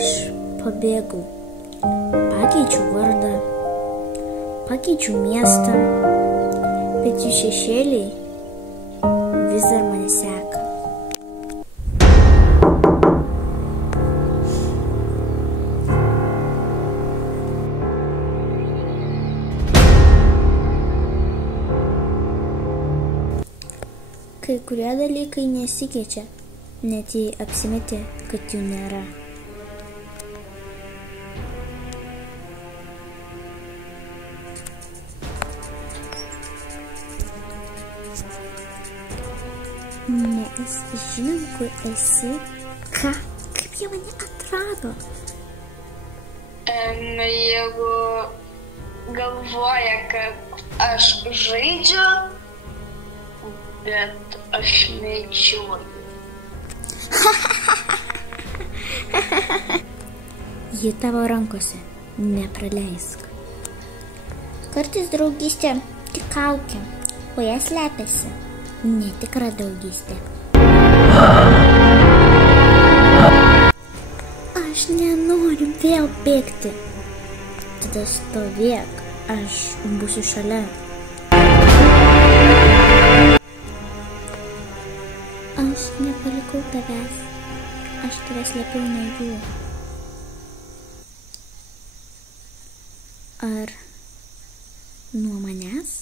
aš pabėgau, pakeičiau vardą, pakeičiau miestą, bet jų šešėliai vis dar mane seka. Kai kurie dalykai nesikeičia, net jei apsimeti, kad jų nėra. Mes žinom, kur esi. Ką? Kaip jie mane atrado? Jeigu galvoja, kad aš žaidžiu, bet aš medžioju. Ji tavo rankose, nepraleisk. Kartais draugystė tik kaukė, o ją slepiasi netikra draugystė. Aš nenoriu vėl bėgti. Tada stovėk, aš būsiu šalia. Aš nepalikau tavęs, aš tave slėpiau nuo jų. Ar nuo manęs?